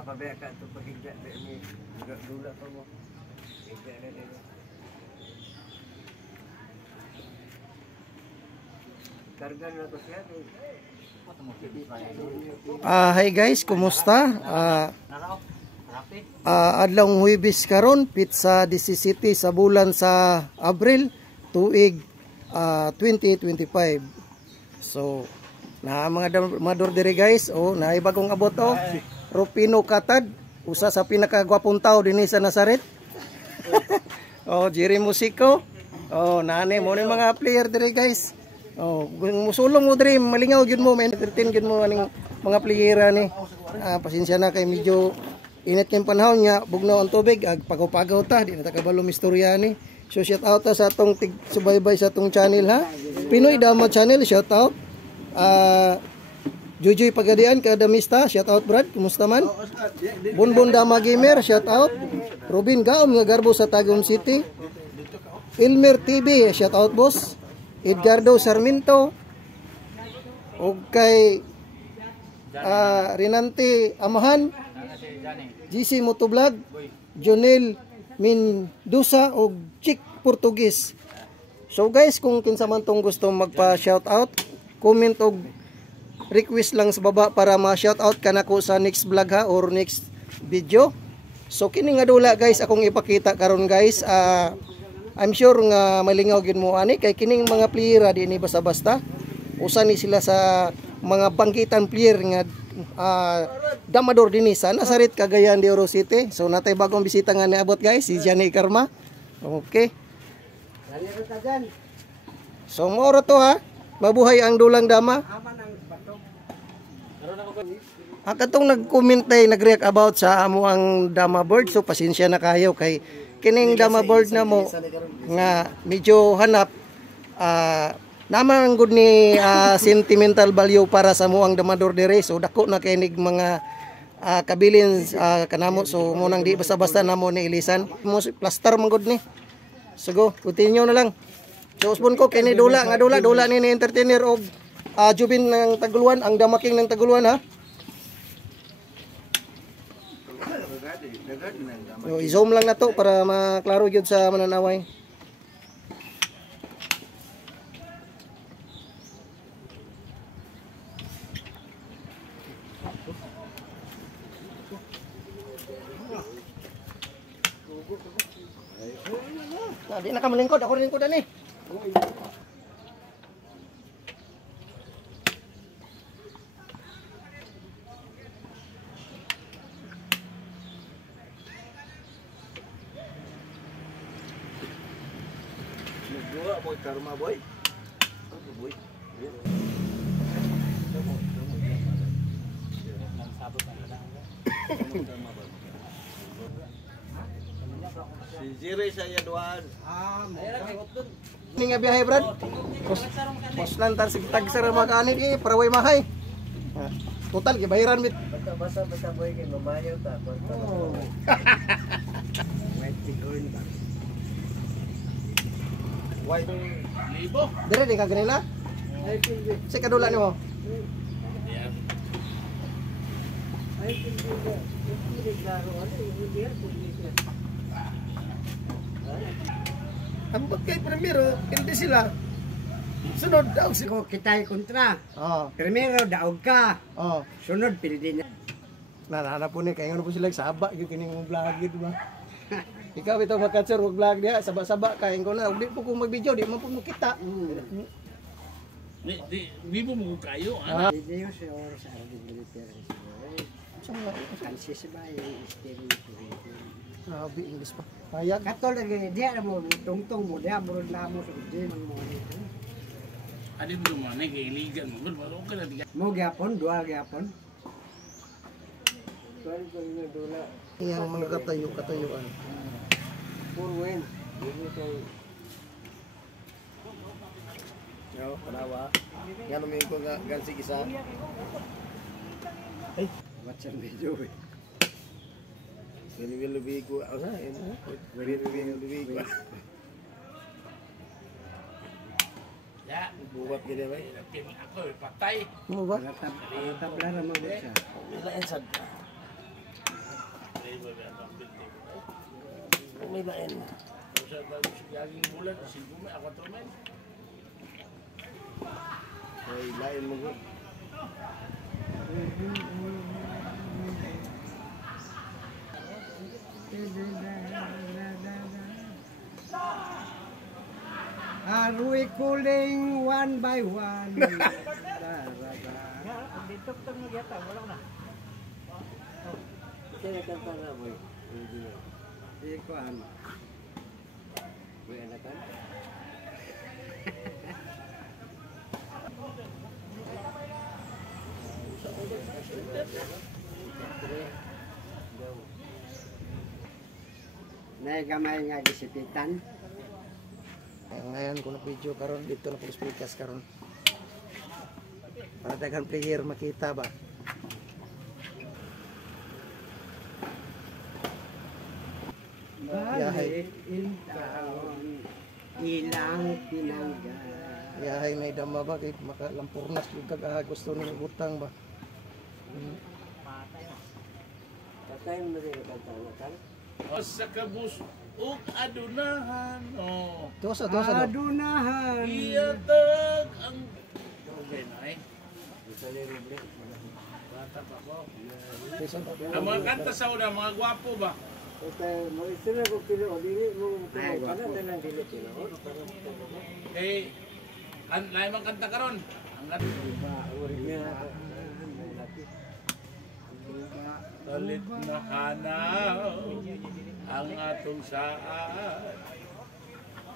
apa be ka tu pahigda be ni dula pa mo. Higda na din. Karga na to siya. Hi guys, kumusta? Adlong Huwebes karon, pizza 17 sa bulan sa Abril, tuig 2025. So, na mga damador diri guys, na ibagong abot Rufino Catad, usa sa pinakagwapong tao dinhi sa Nazaret. Jerry Musico. Nane mo ni mga player diri guys. Musulong mo diri, malingaw gyud mo, entertain gyud mo aning mga playera ni. Pasensya na kay medyo init yung panahon nga, bugnaw ang tubig, pagaw-pagaw ta, di na ta kabalo mistorya ni. So shout out sa atong subaybay sa atong channel ha. Pinoy Dama Channel, shout out. Jujoy Pagadian Kadamista, shout out Brad, kumusta man? Bonbon Dama Gamer, shout out. Robin Gaom nga Garbo sa Tagum City. Ilmer TV, shout out boss. Edgardo Sarmiento. O kay Renante Amahan, GC Motovlog, Jonel Mendoza o Chick Portuguese. So guys, kung kinsa man tong gusto magpa-shout out, comment og request lang sa baba para ma-shout out kanako sa next vlog ha or next video. So kini nga dula guys akong ipakita karon guys. I'm sure nga malingaw gyud mo ani kay kining mga player di ni basta-basta. Usa ni sila sa mga bangkitan player nga damador dinhi sa Nazaret, Cagayan de Oro City. So natay bagong bisita nga niabot guys, si Johnny Karma. Okay. So moro to ha. Mabuhay ang dulang dama. Katong nag-comment nag-react about sa amo ang dama board. So pasensya na kayo kay kining dama board na mo nga medyo hanap naman gud ni sentimental value para sa muang damador dire. So dako na kinig mga kabilin kanamo. So munang di basta-basta namo ni ilisan. Mo plaster man gud ni. So go, continue na lang. So usbon ko kini dula ni entertainer og Jubin ng Taguluan, ang Damaking ng Taguluan ha. So, i-zoom lang na to para maklaro gyud sa mananaway. Di na ka malingkod, ako rin ko dani. Boy Karma boy. Boy. Si Jerry saya doan. Ini nga biyahe Brad. Pos lantar sig tagsara makaani para way mahay. Total gibayaran bit. Basta boy kay mamayo ta. Wait sigurn ba. Why libo? Dire di ka ganila? Si kadula nimo. Ang kay primero, hindi sila. Sunod daog si Ko kitay kontra. Primero daog ka. Sunod pili niya. Nana po ni kay ngano po sila saba gyud kining vlog gid ba. Ikaw bitaw makatser og vlog dia saba-saba kay ko na ug di po ko mag-video di man po mo kita. Di mo mo kayo Video sa oras sa military. Kansis ba yung steering Grabe English pa. Hayag katol lagi dia mo tungtong mo dia burod na mo sa gym mo. Adi mo man kay iligan mo pero okay na diga. Mo gyapon dua gyapon. Tuan ko ni dula. yang mga katayuan. Purwen. Dili kay yo panawa. Ngano mi ko nga gansi isa. Ay, Macam video eh. Ini lebih ku apa ini? Lebih ku. Ya, buat gini bae. Ako patay. Mo ba? Tabla ra mo siya. Wala sad. Ay, ba ang building? May bain. Sa laging bulan, 5 may, 4 may. Ay, lain mo ko. Are we calling one by one? Kaya kanta na boy. Di ko ano. Boy anak kan. Nay gamay nga gisipitan. Ngayon ko na video karon dito na pag-speakers karon. Para daghan player makita ba. Balik in town, ilang pinangga. Yahay may dama ba kay makalampurnas jud kag gusto ni utang ba. Patay mo rin kanta na kan. O sa kabus, ug adunahan, o. Dosa Ah, daw. Adunahan. Iyatag ang... Okay na eh. Isa ni Ruble. Bata pa ko. Dosa daw. Ang mga kanta sa una, mga gwapo ba? Okay, mo isira ko pilo dili mo Ay, kana guwapo. dalang dili pilo. Eh, lain mang kanta karon. Ang kanta. Ba, uri niya. Talit na hanaw ang atong saan.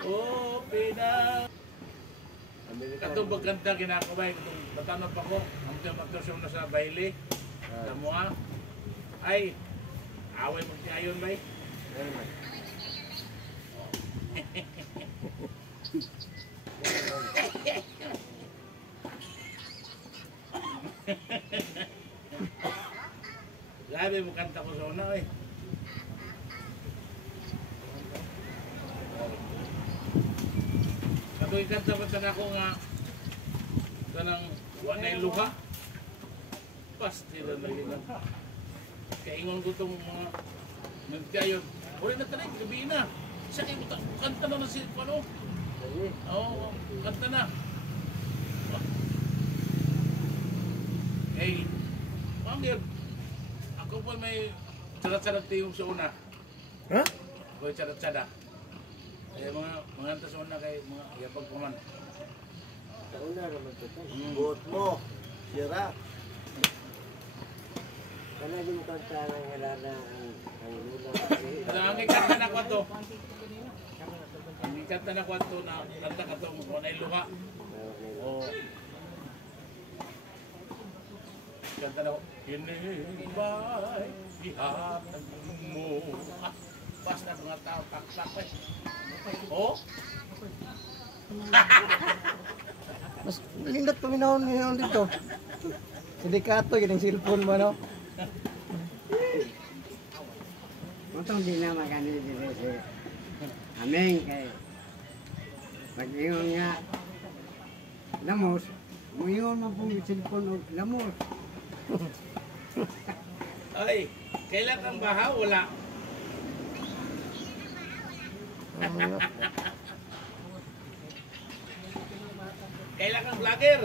O pinang... Katong pagkanta kinakabay, kung batanong pa ko, ang magtasyon na sa baile, tamo ha? Ay, away magtiayon bay. Grabe mo kanta ko sa una eh. Katoy kanta pa tanako nga kanang wa na luha. Pasti na lagi na. Kaingon ko itong mga nagkayon. Uri na tanay, gabi na. Isa kayo kanta na si ano? Oo, kanta na. Eh, Mangir, ako pa may sarat-sarat tiyong sa una. Ha? Ako yung sarat-sarat. Eh, mga anta sa una kay mga yapag pa man. Sa una naman to. Buot mo. Sira. Kana di mo kanta ng ngalana ang lula. Ang ikanta na kwato. Ang ikanta na kwato na kanta ka to mo na iluha. O kanta na hinibay ihatag mo. Pas na mga tao tak-tak eh. Oh? Mas lindot paminahon ngayon dito. Silikato yun ang cellphone mo no. Utong di na magani dili si aming kay pag-ingon nga lamos, muyon man pong cellphone o lamos. Ay, kailan kang baha? Wala. Kailan kang vlogger?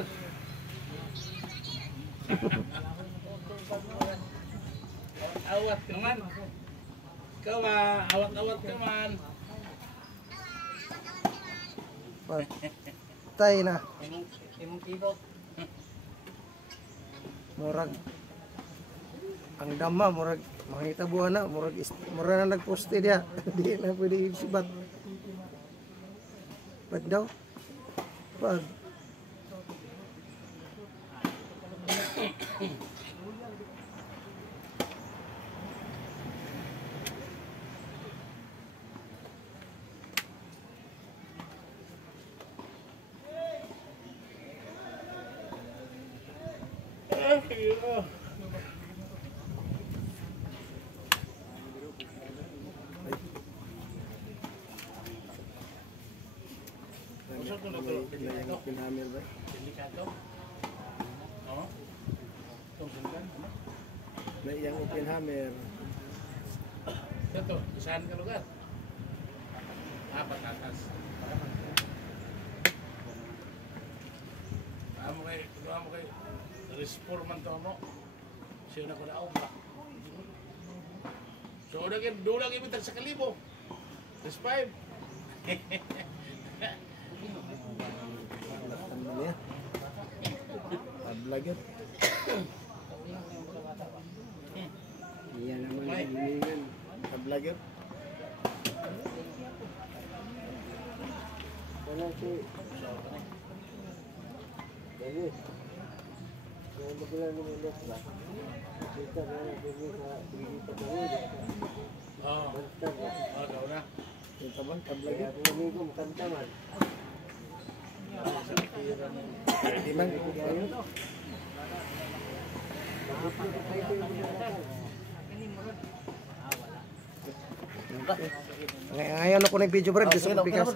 Awat ka man. Ikaw awat-awat ka man. Tay na. Imong kibot. Murag ang dama murag makita buwan na murag mura na nagposte dia. Di na pwede sibat. Pag daw. Pag Pinamil ba? Delikado. Oh? Itong sundan, ano? May iyang open hammer. Ito, isahan ka lugar. Patatas. Amo kay Rispor man to mo. Siya na ko na ba. So dula kay bitar sa kalibo. Ris 5. Tablag yun. Iyan naman ang hiningan. Tablag yun. Wala si... Dennis. Kaya magula naman ulit ba? Kita na lang Dennis sa Brigita Tawid. Oo. Basta ba? Daw na. Yung tabang, tablag Kaya yun. kung amigo mo kanta man. Di man. Ngayon ako ng video, Brad. Gusto ko bigas.